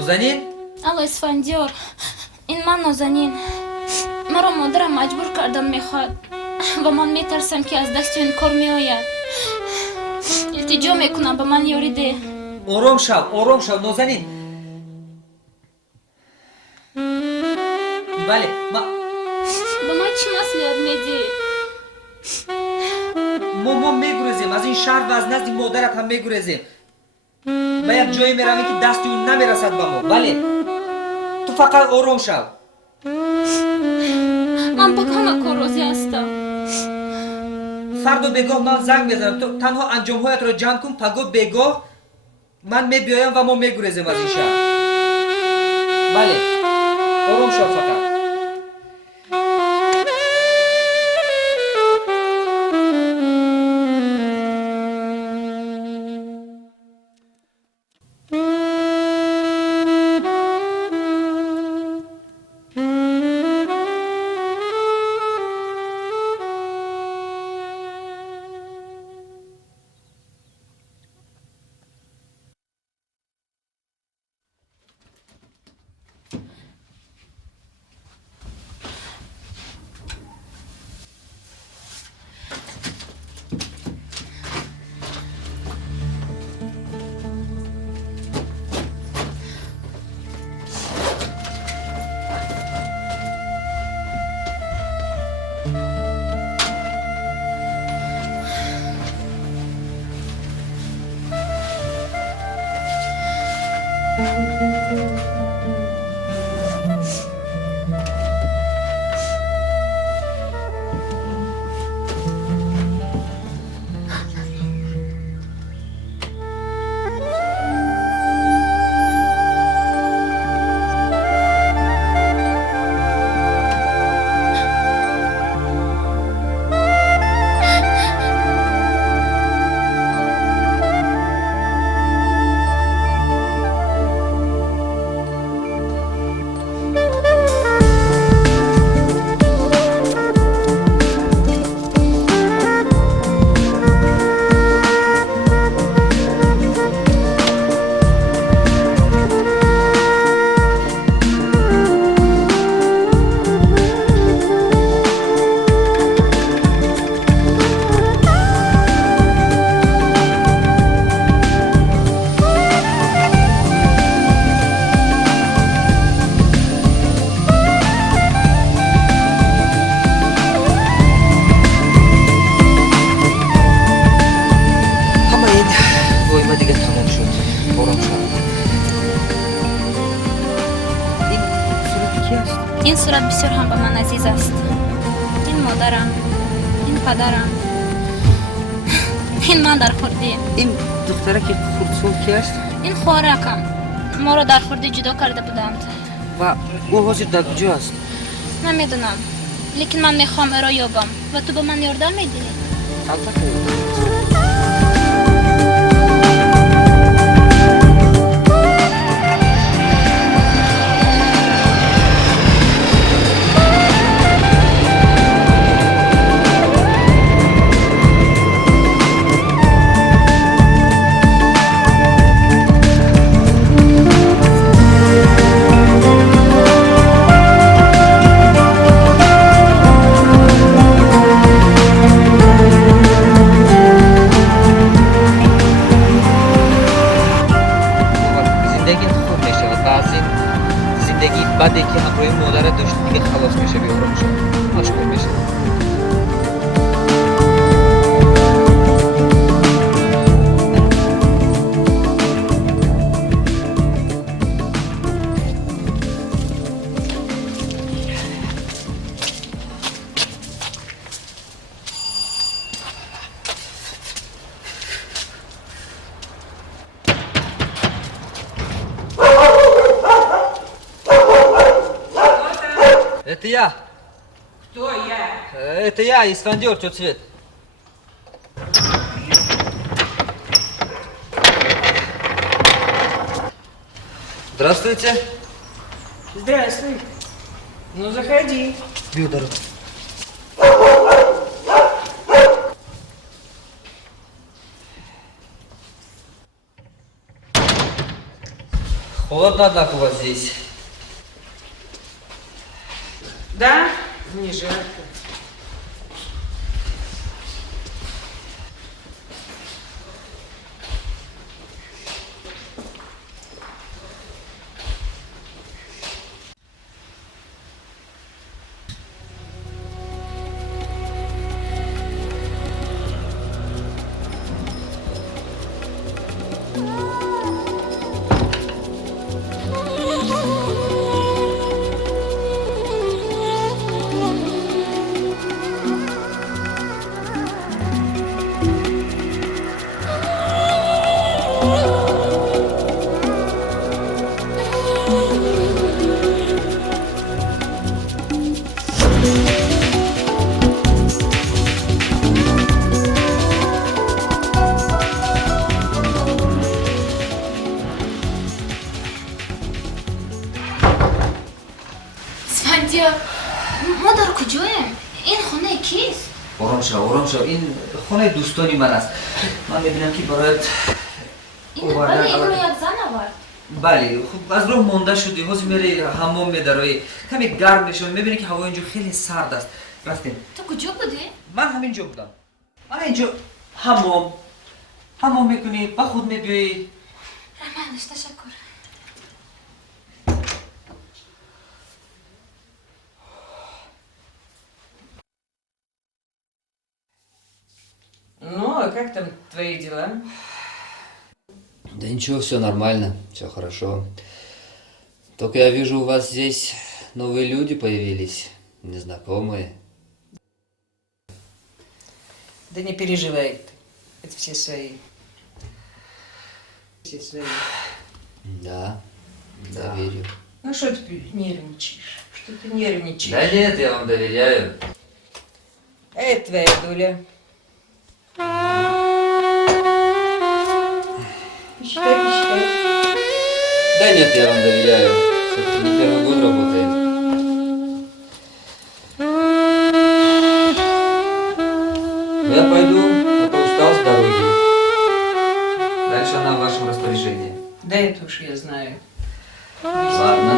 نازنین؟ الو اسفندیار، این من نازنین. مرا مادرم مجبور کردم میخواد و من میترسم که از دست این کار میآید. التجا میکنم به من یاری ده. آرام شو نازنین. بله به من چی مسئولیت میدی؟ ما میگریزیم از این شهر و از نزد مادرت هم میگریزیم. به یک جایی میرویم که دست اون نمیرسد به ما. بله تو فقط آرام شو. من با همه کار راضی هستم. فردا بگاه من زنگ میزنم، تو تنها انجامهایت را جمع کن. پگاه بگاه من میبیایم و ما میگریزیم از این شهر. بله آرام شو فقط. این صورت بسیار هم به من عزیز است. این مادرم، این پدرم، این من در خوردی. این دختره که خردسال کی است؟ این خواهرکم ما را در خوردی جدا کرده بودند. و او حاضر در کجا است؟ نمیدونم، لیکن من میخوام او را یابم و تو به من یاردم میدی. البته. بعدی که همراهی مادر داشت دیگه خلاص میشه بیارم شد آشکار میشه. Это я. Кто я? Это я, Искандер, тётя Свет. Здравствуйте. Здравствуй. Ну, заходи. Фёдор. Холодно, однако, у вас здесь. Да? Не жарко. اسفندیار مادر کجایم؟ این خونه کیست؟ آرام شو. این خونه دوستانی من است. من میبینم که برایت این رو یک زن آورد. بله، خب از راه مونده شدی. حوض میری حمام میدروی. کمی گرم میشوی. میبینی که هوا اینجا خیلی سرد است. رفتیم. تو کجا بودی؟ من همینجا بودم. من اینجا حمام میکنی، با خود میبیایی. رحمانش تشکر. Ну, а как там твои дела? Да ничего, все нормально, все хорошо. Только я вижу, у вас здесь новые люди появились, незнакомые. Да не переживай ты. Это все свои. Все свои. Да, верю. Ну что ты нервничаешь? Что ты нервничаешь? Да нет, я вам доверяю. Это твоя доля. Посчитай. Да нет, я вам доверяю. Все-таки не первый год работает. Я пойду, а то устал с дороги. Дальше она в вашем распоряжении. Да это уж я знаю. Ладно.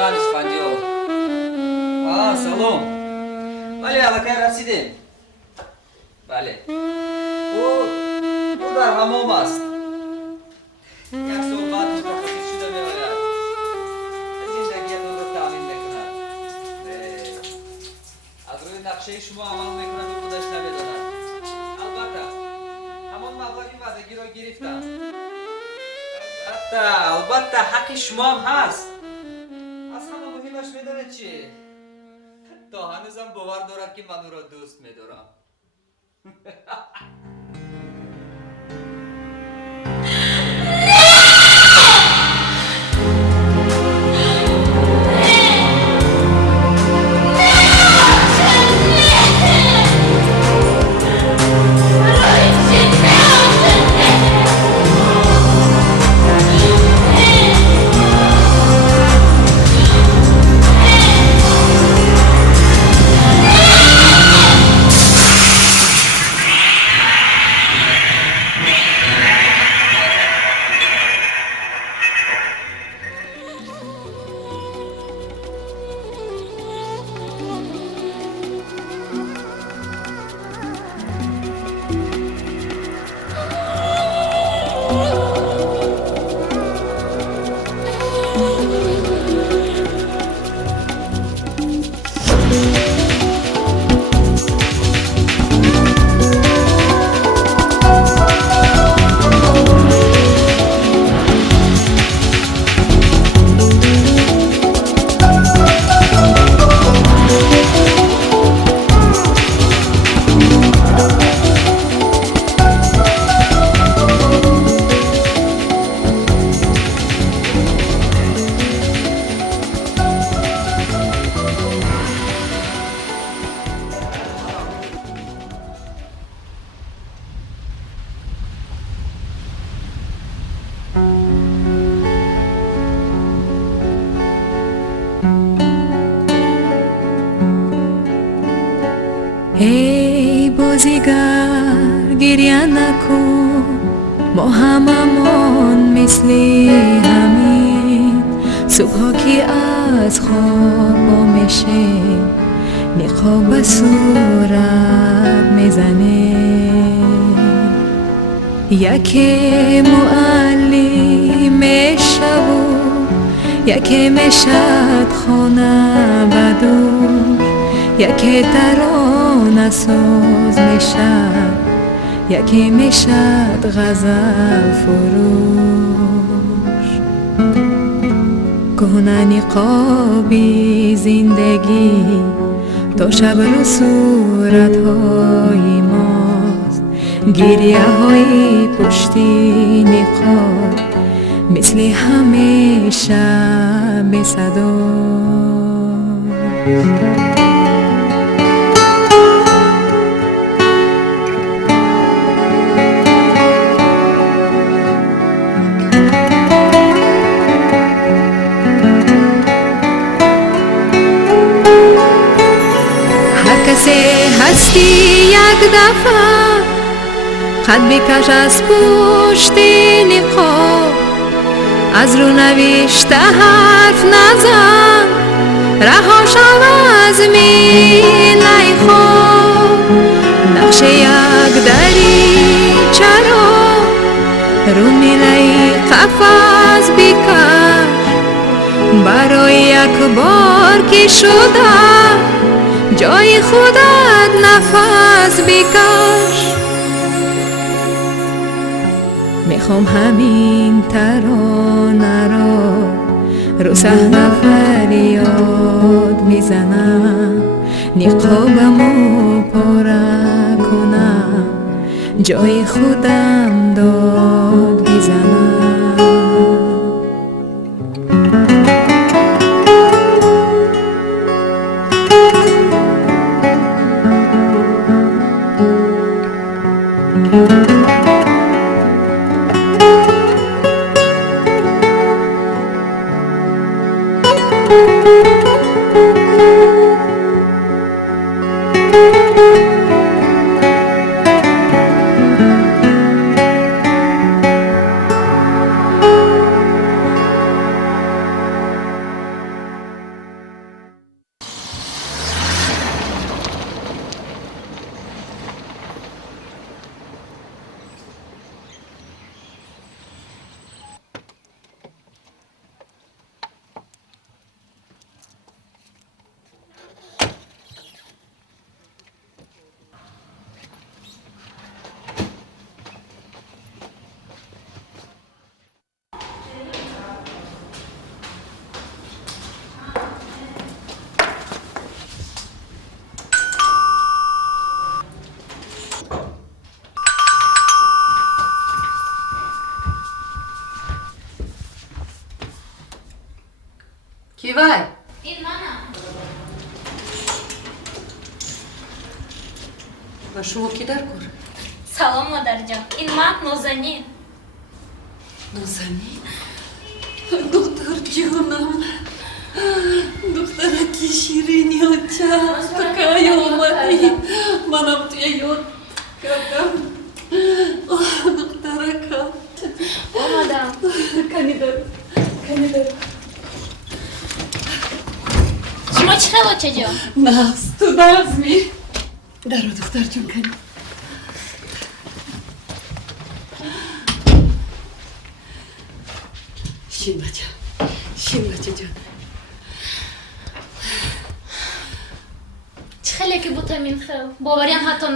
من اسفندیار. سلام. بله الکی رسیدیم. بله. او در حمام است. یک سال بعد متخصص شده می‌آید. زندگی دو را تامین می‌کند. از روی نقشه شما عمل می‌کند و خودش نمی‌داند. البته همان مبلغ وعدگی را گرفتم. البته حق شما هم هست. از همه مهمش میدانید چی؟ تا هنوزم باور دارد که من او را دوست می‌دارم. دیگر گریه نکن ما هممون مثلی همین صبح که از خواب میشه نقاب صورت میزنه یکی معلم میشود یکی میشد خانه بدور یکی ترانه ساز میشد یکی میشد غزل فروش کنه نقابی زندگی تا شب رو صورت های ماست گریه های پشتی نقاب مثل همیشه به صدا کسی هستی یک دفعه خط بکش از پشت نقاب از رو نوشته حرف نزن رها شو از میله خواب نقش یک دریچه رو میله قفس بکش برای یک بار که شده جای خودت نفس بکش میخوام همین ترانه رو صحنه فریاد میزنم نقابمو پاره کنم جای خودم داد بزنم کی وای؟ این منم. و شما کی در کار؟ سلام مادر جان. این من نازنین. نازنین؟ دختر جونم دخترکی شیرینی ها چند تکایی آمدی منم توی یاد کردم دخترکا آمدم. کنی در شما چی خیلی بچه جان؟ نفس تو نظمی درو دختر جون کنی شین بچه جان چه خیلی که بوتم این خیلی باوریم حتی